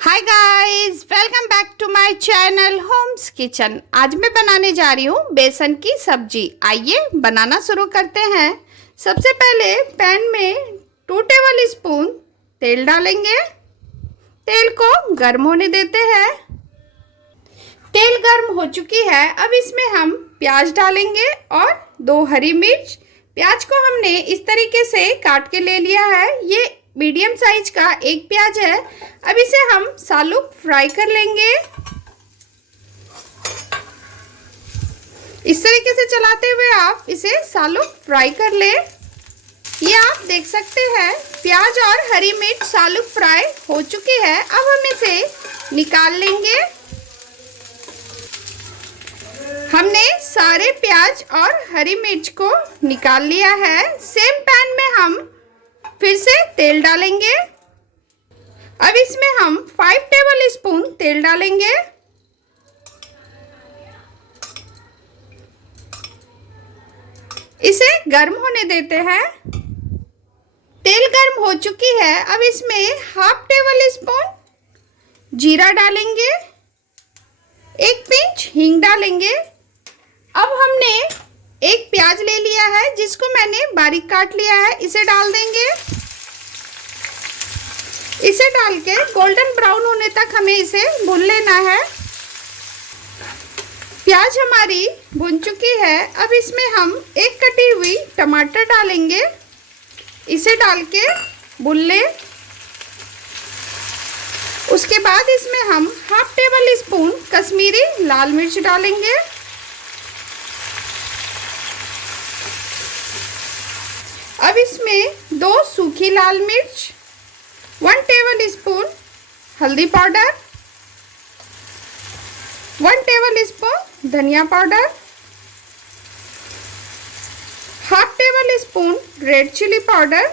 Hi guys, welcome back to my channel Homes Kitchen. आज मैं बनाने जा रही हूँ बेसन की सब्जी। आइए बनाना शुरू करते हैं। सबसे पहले पैन में 2 टेबल स्पून तेल डालेंगे। तेल को गर्म होने देते हैं। तेल गर्म हो चुकी है। अब इसमें हम प्याज डालेंगे और 2 हरी मिर्च। प्याज को हमने इस तरीके से काट के ले लिया है। ये मीडियम साइज का एक प्याज है। अब इसे हम सालुक फ्राई कर लेंगे। इस तरीके से चलाते हुए आप इसे सालुक फ्राई कर ले। ये आप देख सकते हैं प्याज और हरी मिर्च सालुक फ्राई हो चुकी है। अब हम इसे निकाल लेंगे। हमने सारे प्याज और हरी मिर्च को निकाल लिया है। सेम पैन में हम फिर से तेल डालेंगे। अब इसमें हम 5 टेबल स्पून तेल डालेंगे। इसे गर्म होने देते हैं। तेल गर्म हो चुकी है। अब इसमें हाफ टेबल स्पून जीरा डालेंगे। 1 पिंच हींग डालेंगे। अब हमने एक प्याज ले लिया है जिसको मैंने बारीक काट लिया है। इसे डाल देंगे। इसे डाल के गोल्डन ब्राउन होने तक हमें इसे भून लेना है। प्याज हमारी भुन चुकी है। अब इसमें हम एक कटी हुई टमाटर डालेंगे। इसे डाल के भून लें। उसके बाद इसमें हम हाफ टेबल स्पून कश्मीरी लाल मिर्च डालेंगे। अब इसमें 2 सूखी लाल मिर्च, 1 टेबल स्पून हल्दी पाउडर, 1 टेबल स्पून धनिया powder, half tablespoon red chili powder.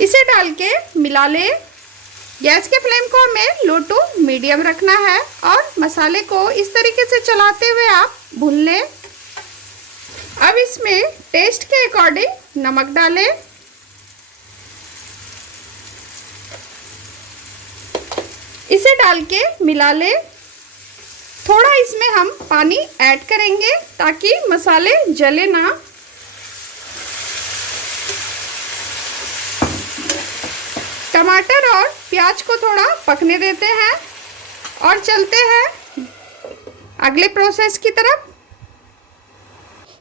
इसे डाल के मिला ले। गैस के फ्लेम को हमें लो टू मीडियम रखना है और मसाले को इस तरीके से चलाते हुए आप भून लें। अब इसमें टेस्ट के अकॉर्डिंग नमक डालें। इसे डाल के मिला लें। थोड़ा इसमें हम पानी ऐड करेंगे ताकि मसाले जले ना। टमाटर और प्याज को थोड़ा पकने देते हैं और चलते हैं अगले प्रोसेस की तरफ।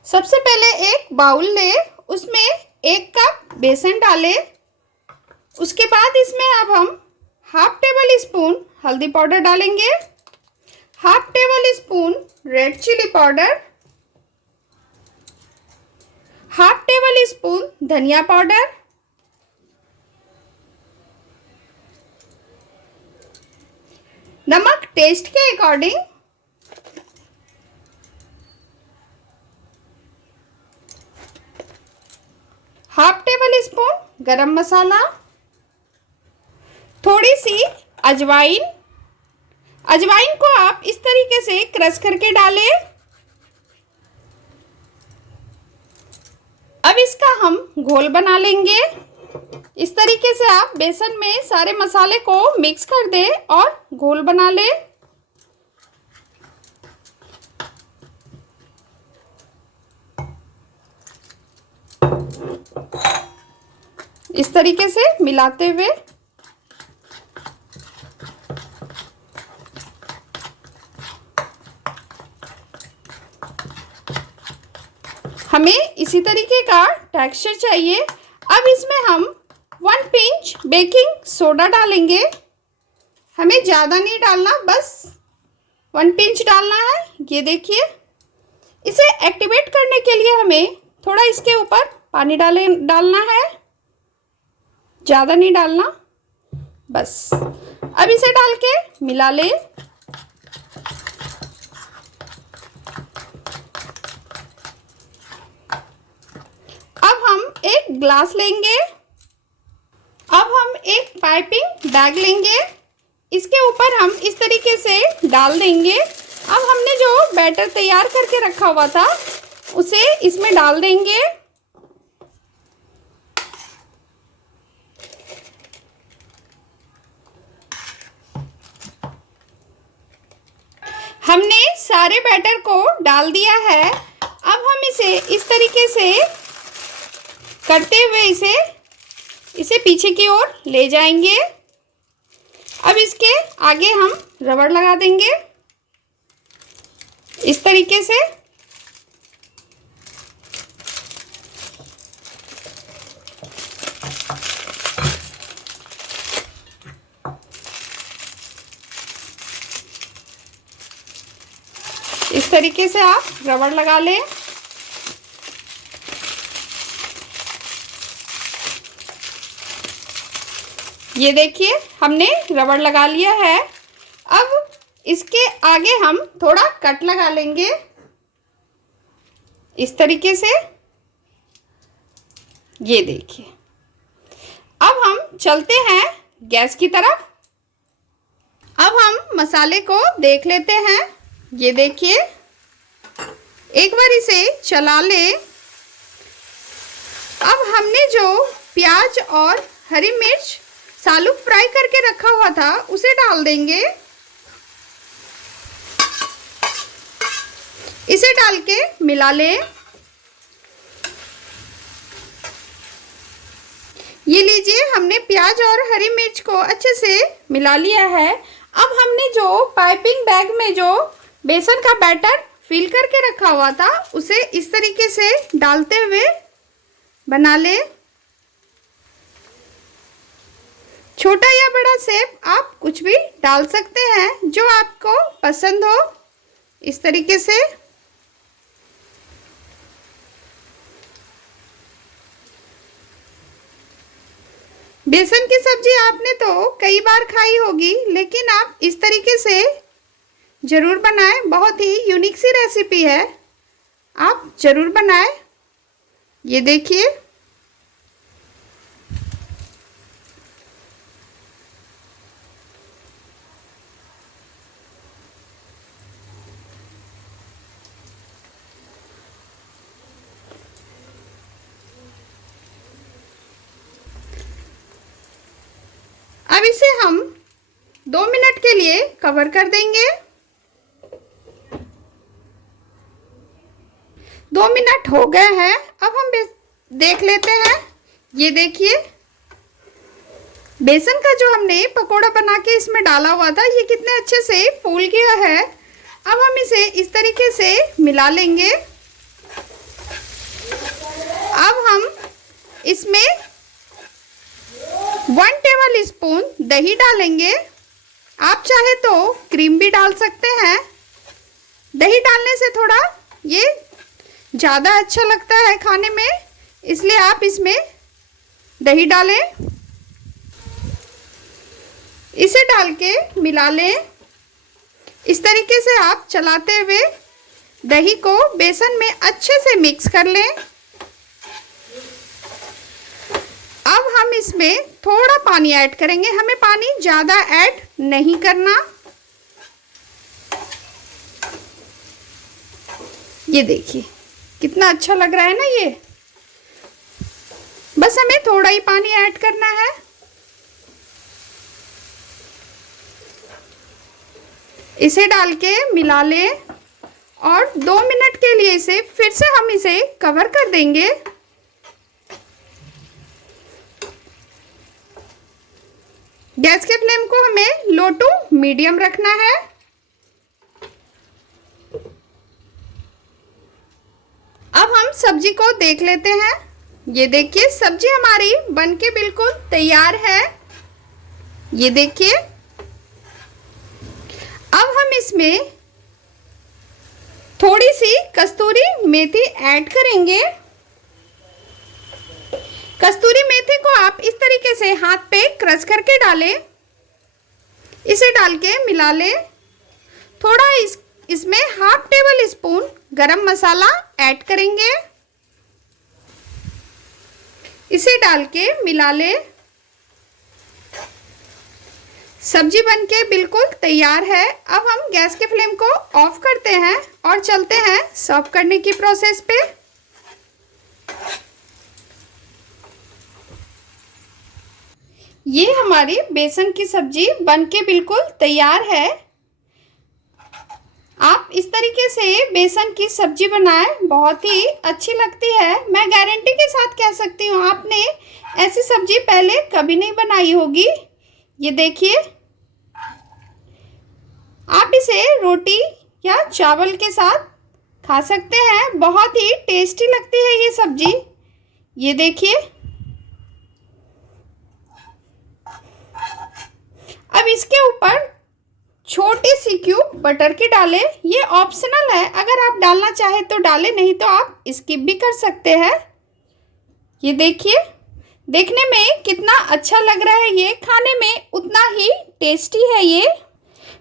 सबसे पहले एक बाउल ले, उसमें 1 कप बेसन डालें। उसके बाद इसमें अब हम हाफ टेबल स्पून हल्दी पाउडर डालेंगे, half tablespoon red chili powder, half tablespoon धनिया पाउडर, नमक टेस्ट के according, half tablespoon garam masala, थोड़ी सी अजवाइन। अजवाइन को आप इस तरीके से क्रश करके डालें। अब इसका हम घोल बना लेंगे। इस तरीके से आप बेसन में सारे मसाले को मिक्स कर दें और घोल बना लें। इस तरीके से मिलाते हुए हमें इसी तरीके का टेक्सचर चाहिए। अब इसमें हम 1 पिंच बेकिंग सोडा डालेंगे। हमें ज़्यादा नहीं डालना, बस 1 पिंच डालना है। ये देखिए, इसे एक्टिवेट करने के लिए हमें थोड़ा इसके ऊपर पानी डालना है, ज़्यादा नहीं डालना, बस। अब इसे डाल के मिला लें। अब हम एक ग्लास लेंगे। अब हम एक पाइपिंग बैग लेंगे। इसके ऊपर हम इस तरीके से डाल देंगे। अब हमने जो बैटर तैयार करके रखा हुआ था उसे इसमें डाल देंगे। हमने सारे बैटर को डाल दिया है। अब हम इसे इस तरीके से करते हुए इसे पीछे की ओर ले जाएंगे। अब इसके आगे हम रबड़ लगा देंगे इस तरीके से। इस तरीके से आप रबड़ लगा लें। ये देखिए हमने रबड़ लगा लिया है। अब इसके आगे हम थोड़ा कट लगा लेंगे इस तरीके से। ये देखिए अब हम चलते हैं गैस की तरफ। अब हम मसाले को देख लेते हैं। ये देखिए एक बार इसे चला लें। अब हमने जो प्याज और हरी मिर्च सालू फ्राई करके रखा हुआ था उसे डाल देंगे। इसे डाल के मिला लें। ये लीजिए हमने प्याज और हरी मिर्च को अच्छे से मिला लिया है। अब हमने जो पाइपिंग बैग में जो बेसन का बैटर फिल करके रखा हुआ था उसे इस तरीके से डालते हुए बना ले। छोटा या बड़ा शेप आप कुछ भी डाल सकते हैं जो आपको पसंद हो इस तरीके से। बेसन की सब्जी आपने तो कई बार खाई होगी, लेकिन आप इस तरीके से ज़रूर बनाएं। बहुत ही यूनिक सी रेसिपी है, आप ज़रूर बनाएं। ये देखिए अब इसे हम 2 मिनट के लिए कवर कर देंगे। 2 मिनट हो गए हैं। अब हम देख लेते हैं। ये देखिए बेसन का जो हमने पकोड़ा बना के इसमें डाला हुआ था ये कितने अच्छे से फूल गया है। अब हम इसे इस तरीके से मिला लेंगे। अब हम इसमें 1 टेबल स्पून दही डालेंगे। आप चाहे तो क्रीम भी डाल सकते हैं। दही डालने से थोड़ा ये ज़्यादा अच्छा लगता है खाने में, इसलिए आप इसमें दही डालें। इसे डाल के मिला लें। इस तरीके से आप चलाते हुए दही को बेसन में अच्छे से मिक्स कर लें। अब हम इसमें थोड़ा पानी ऐड करेंगे। हमें पानी ज़्यादा ऐड नहीं करना। ये देखिए कितना अच्छा लग रहा है ना ये। बस हमें थोड़ा ही पानी ऐड करना है। इसे डाल के मिला लें और 2 मिनट के लिए इसे फिर से हम इसे कवर कर देंगे। गैस के फ्लेम को हमें लो टू मीडियम रखना है। अब हम सब्जी को देख लेते हैं। ये देखिए सब्जी हमारी बनके बिल्कुल तैयार है। ये देखिए अब हम इसमें थोड़ी सी कस्तूरी मेथी ऐड करेंगे। कस्तूरी मेथी को आप इस तरीके से हाथ पे क्रश करके डालें। इसे डाल के मिला लें। थोड़ा इसमें 1/2 टेबल स्पून गरम मसाला ऐड करेंगे। इसे डाल के मिला लें। सब्जी बनके बिल्कुल तैयार है। अब हम गैस के फ्लेम को ऑफ करते हैं और चलते हैं सर्व करने की प्रोसेस पे। ये हमारी बेसन की सब्जी बनके बिल्कुल तैयार है। आप इस तरीके से बेसन की सब्जी बनाएं, बहुत ही अच्छी लगती है। मैं गारंटी के साथ कह सकती हूँ आपने ऐसी सब्जी पहले कभी नहीं बनाई होगी। ये देखिए, आप इसे रोटी या चावल के साथ खा सकते हैं, बहुत ही टेस्टी लगती है ये सब्जी। ये देखिए, अब इसके ऊपर छोटी सी क्यूब बटर की डालें। ये ऑप्शनल है, अगर आप डालना चाहे तो डालें, नहीं तो आप स्किप भी कर सकते हैं। ये देखिए, देखने में कितना अच्छा लग रहा है, ये खाने में उतना ही टेस्टी है ये।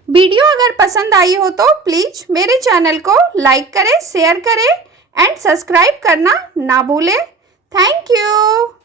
वीडियो अगर पसंद आई हो तो प्लीज़ मेरे चैनल को लाइक करें, शेयर करें एंड सब्सक्राइब करना ना भूलें। Thank you.